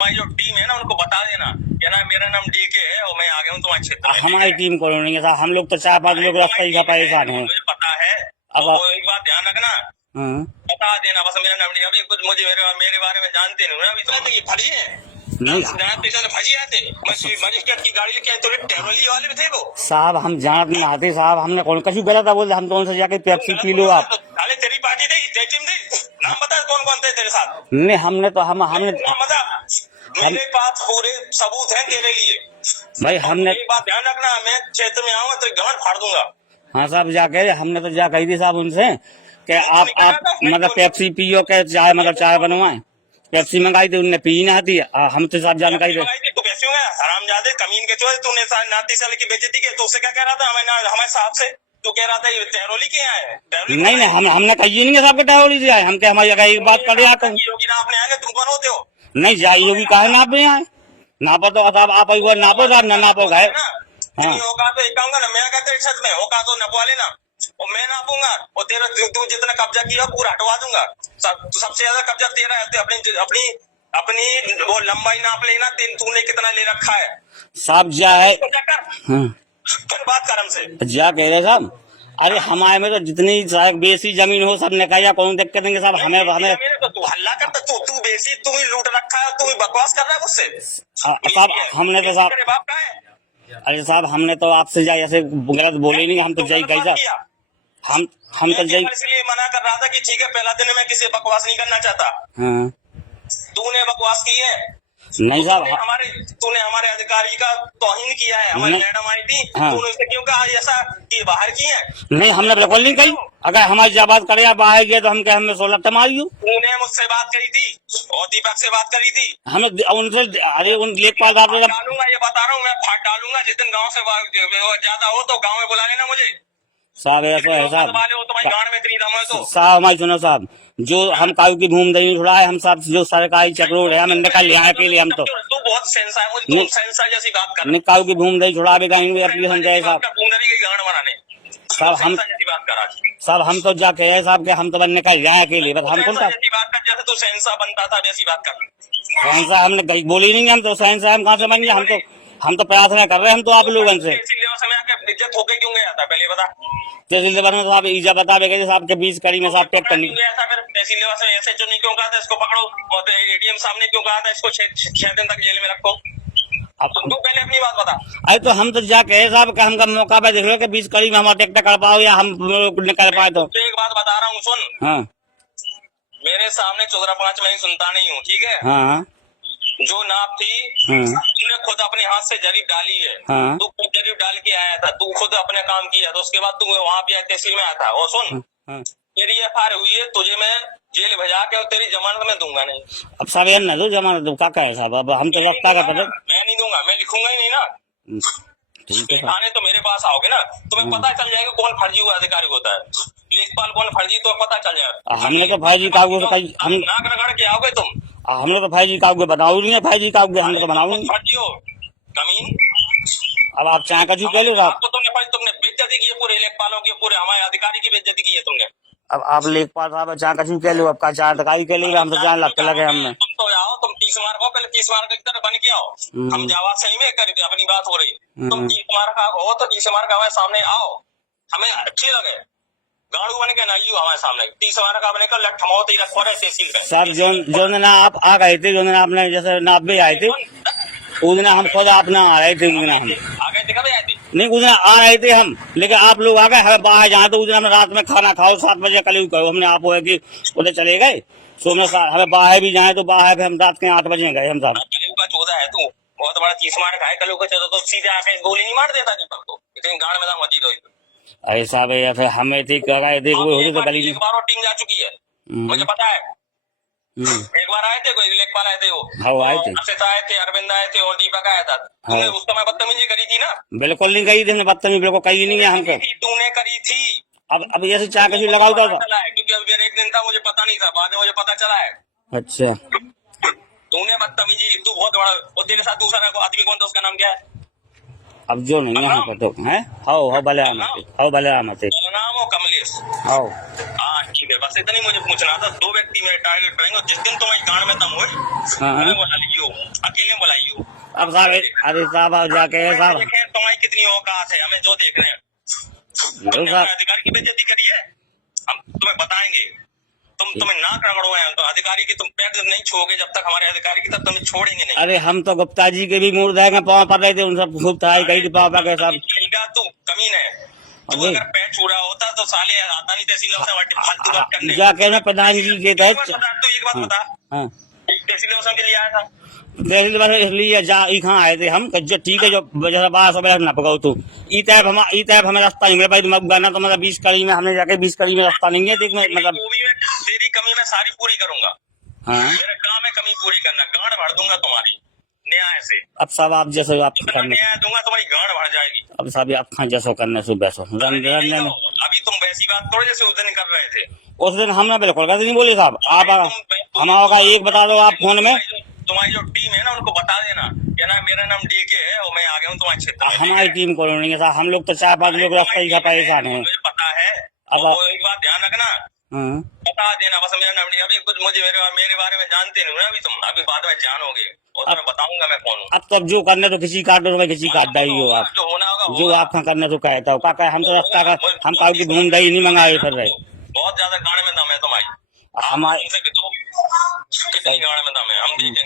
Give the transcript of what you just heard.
हमारी जो टीम है ना उनको बता देना कि ना मेरा नाम डीके है और मैं आ गया हूँ तुम्हारे क्षेत्र में। हमारी टीम को नहीं है साहब, हम लोग तो 4-5 लोग रास्ता ही परेशान है। मुझे पता है। अब तो एक बात ध्यान रखना, हाँ। बता देना बस मेरा नाम अभी कुछ मुझे मेरे बारे में जानते नहीं ना अभी। तो ये फर्जी है नहीं फर्जी आते मजिस्ट्रेट की गाड़ी लेके आए तो टेरोली वाले भी थे वो साहब, हम जानत नहीं आते साहब, हमने कौन कछु गलत है बोल, हम तो उनसे जाके पेप्सी पी लो आप। अरे तेरी पार्टी थी जय टीम थी, नाम बता कौन कौन थे तेरे साथ। नहीं हमने तो हमने नाम बता, मेरे पास पूरे सबूत हैं तेरे लिए भाई। हमने एक बात ध्यान रखना, मैं क्षेत्र में आऊंगा तो गांड फाड़ दूंगा। हाँ साहब, जाके हमने तो जा कही थी साहब उनसे कि आप मतलब पेप्सी पियो के चाय मतलब चाय बनवाए, पेप्सी मंगाई थी उनने पी ना थी। हम तो साहब जानकारी दे तू कैसे होगा हरामजादे कमीन के चोर, तूने नाती साल की बेइज्जती की तो उससे क्या कह रहा था हमारे साहब से, तू कह रहा था ये टहरोली के आए हैं। नहीं हमने कही नहीं है साहब के टहरोली से आए, हम क्या हमारी जगह एक बात कर आता हूँ। योगी ना आपने आएंगे तुम कौन होते हो। नहीं जाइए योगी कहा नापे आए, नापो तो साहब आप नापो साहब, न नापो गए। हाँ होगा तो एक कहूंगा ना, मैं कहते छत में होगा तो नपवा लेना और मैं नापूंगा और तेरा तू जितना कब्जा किया पूरा हटवा दूंगा। सबसे ज्यादा कब्जा तेरा है, अपनी अपनी अपनी वो लंबाई नाप लेना, तूने कितना ले रखा है साहब। जा है फिर बात कर हमसे जा कह रहे साहब। अरे हमारे में तो जितनी बेसी जमीन हो सब निकाया कौन देख के देंगे साहब। हमें तो तू हल्ला करता, तू बेसी तू ही लूट रखा है, तू ही बकवास कर रहा है मुझसे साहब। हमने तो साहब, बाप का है। अरे साहब हमने तो आपसे जाए ऐसे गलत बोले नहीं, हम तो जय कही साहब, हम तो जय इसलिए मना कर रहा था कि ठीक है पहला दिन में किसी बकवास नहीं करना चाहता। हाँ। तूने बकवास की है नहीं साहब, तूने हमारे अधिकारी का तौहीन किया है। हमारी मैडम आई थी, हाँ। तूने उससे क्यों कहा ऐसा कि बाहर की है। नहीं हमने बिल्कुल नहीं कही, अगर हमारी जब बात करे आप बाहर गए तो हम क्या हमें 16 मारियो। तूने मुझसे बात करी थी और दीपक से बात करी थी, हमें उनसे अरे उन लेखपाल डालूंगा ये बता रहा हूँ, मैं फाट डालूंगा जिस दिन गाँव से ज्यादा हो तो गाँव में बुला लेना मुझे साहब। ऐसा है साहब, तो साहब हमारी सुनो साहब, जो हम काऊ की भूमि नहीं छुड़ाए, हम सब जो सरकारी चक्रों है हम निकल लिया है के लिए। हम तो तू बहुत सेंसा है, मुझे सेंसा जैसी बात कर नहीं काऊ की भूमि नहीं छुड़ा भी कहेंगे एप्लीकेशन जाए साहब। साहब हम साहब हम तो जा कहे साहब के हम तो बस निकल जाए के लिए, बस हम कौन सा बात कर जैसे तू सेंसा बनता था वैसी बात कर। सेंसा हमने बोली नहीं, हम तो सेंसा हम कहाँ से बन गए। हम तो प्रार्थना कर रहे हैं हम तो आप लोगों से। इज्जत होके क्यों गया था पहले बता। तहसील लेवल में साहब ईजा बता देंगे साहब के 20 कड़ी में साहब पैक करनी। तहसील लेवल से ऐसे जो नहीं क्यों कहा था इसको पकड़ो और एडीएम सामने क्यों कहा था इसको 6 दिन तक जेल में रखो। अब तू पहले अपनी बात बता। अरे तो हम तो जा कहे साहब का हमका मौका पे देख लो कि 20 कड़ी में हमारा टेक्टर कर पाओ या हम निकल पाए तो एक बात बता रहा हूँ सुन। हाँ मेरे सामने 14-5 में सुनता नहीं हूँ ठीक है। हाँ जो नाप थी तूने खुद अपने हाथ से जरीब डाली है। हाँ। तू खुद जरीब डाल के आया था, तू खुद अपने काम किया तो उसके बाद तू वहाँ पे तहसील में आया था। और सुन तेरी एफआईआर हुई है, तुझे मैं जेल भेजा के और तेरी जमानत में दूंगा नहीं। अब साहब यार न दो जमानत दो क्या है साहब, अब हम तो वक्ता का पता मैं नहीं दूंगा, मैं लिखूंगा ही नहीं ना। थाने तो मेरे पास आओगे ना तुम्हें पता चल जाएगा कौन फर्जी हुआ अधिकारी होता है, लेखपाल कौन फर्जी तो पता चल जाएगा। हमने तो फर्जी कागज हम नाक रगड़ के आओगे तुम। हम लोग तो फर्जी कागज बनाओ नहीं है, फर्जी कागज हम लोग बनाओ नहीं फर्जी हो कमीन। अब आप चाहे कछु कह लो साहब। तुमने बेइज्जती की है पूरे लेखपालों की, पूरे हमारे अधिकारी की बेइज्जती की है तुमने। अब आप लेखपाल साहब चाहे कछु कह लो, आपका चाहे अधिकारी कह लो, हम तो चाहे लगते लगे हमने। तुम तो आओ, तुम 30 मार्क हो, पहले 30 मार्क की तरह बन के आओ। हम जवाब सही में कर अपनी बात हो रही, तुम 30 मार्क हो तो 30 मार्क हमारे सामने आओ, हमें अच्छी लगे। गाड़ू बन के नहीं हमारे सामने 30 मार्क आपने कर लठमाओ तो रखो रहे तहसील का। सर जो दिन आप आ गए थे, जो दिन आपने जैसे नाप भी आए थे उस दिन हम खुद आप ना आ रहे थे, उस दिन हम आ गए थे। कब आए थे? नहीं उस दिन आ रहे थे हम, लेकिन आप लोग आ गए हमें बाहर जहाँ तो उस दिन हमने रात में खाना खाओ 7 बजे कल कहो हमने आप हुए कि उधर चले गए सोने हमें बाहर भी जाए तो बाहर भी हम रात के 8 बजे गए हम साहब। कलू का 14 है तू बहुत बड़ा 30 मार्क है, कलू का 14 तो सीधे आके गोली नहीं मार देता दीपक को, इतनी गाड़ में दाम होती। अरे साहब या फिर हमें थी तो गली एक बार और टीम जा चुकी है मुझे पता है। एक बार आए थे कोई लेखपाल आए थे, वो आए थे आए थे, अरविंद आए थे और दीपक आया था। तूने उस समय बदतमीजी करी थी ना। बिल्कुल नहीं करी थी बदतमीजी, बिल्कुल कही नहीं है हमको। तूने करी थी। अब ऐसे चाह कभी लगाओ तो क्योंकि अभी एक दिन था मुझे पता नहीं था, बाद में मुझे पता चला है। अच्छा तूने बदतमीजी, तू बहुत बड़ा और तेरे साथ दूसरा आदमी कौन था उसका नाम क्या है? अब जो नहीं है तो है हाउ भले आमते नाम हो कमलेश। हाउ हाँ ठीक। ठीक है, बस इतनी मुझे पूछना था। 2 व्यक्ति मेरे टारगेट करेंगे और जिस दिन तुम्हारी गांड में दम हुई हाँ हमें बुला लियो, अकेले बुलाइयो। अब साहब अरे साहब अब जाके साहब देखें तुम्हारी कितनी औकात है, हमें जो देख रहे हैं। लो तुमने साहब अपने अधिकारी की बेइज्जती करी है, हम तुम्हें बताएंगे। तुम्हें नाक रगड़ो है तो अधिकारी की तुम पैर नहीं छोड़ोगे जब तक हमारे अधिकारी की, तब तुम्हें छोड़ेंगे नहीं। अरे हम तो गुप्ता जी के भी मूड देंगे पाँव पड़ रहे थे उन सब खूब ताई कही थी पाँव पा के साहब तू कमीन है, तू अगर पैर छू रहा होता तो साले आता नहीं तहसील से फालतू बात करने। जाके मैं प्रधान जी के तहत तो एक बात बता, हाँ तहसील के लिए आया था तहसील बस इसलिए जा कहाँ आए थे हम जो ठीक है जो जैसा 1200 न पकाओ तू ई तैब हमें रास्ता नहीं है भाई तुम अब गाना तो मतलब 20 कड़ी में हमने जाके 20 कड़ी में रास्ता नहीं है देख मतलब वो भी मैं तेरी कमी मैं सारी पूरी करूंगा। हाँ मेरा काम है कमी पूरी करना, गांड भर दूंगा तुम्हारी न्याय से। अब सब आप जैसे आप इतना करने न्याय दूंगा तुम्हारी गांड भर जाएगी। अब सब आप खां जैसो करने से वैसो अभी तुम वैसी बात थोड़ी जैसे उस दिन कर रहे थे। उस दिन हमने बिल्कुल कैसे नहीं बोले साहब आप हमारा एक बता दो आप फोन में तुम्हारी जो टीम है ना उनको बता देना कि ना मेरा नाम डीके है और मैं आ गया हूँ तुम्हारे क्षेत्र में। हमारी टीम को नहीं है साहब हम लोग तो 4-5 लोग रास्ता ही का परेशान है मुझे पता है। अब वो एक बात ध्यान रखना, हाँ बता देना बस मेरा नाम अभी कुछ मुझे मेरे बारे में जानते नहीं हो ना अभी तुम, अभी बाद में जानोगे और तुम्हें बताऊंगा मैं कौन हूँ। अब तो जो करने तो किसी काट दो किसी काट ही हो आप जो होना होगा जो आपका करने तो कहता हो काका हम तो रास्ता का हम काउ की घूम दही नहीं मंगाए फिर रहे बहुत ज्यादा गाड़ में दम है तुम्हारी। हमारे कितनी गाड़ में दम है हम देखेंगे।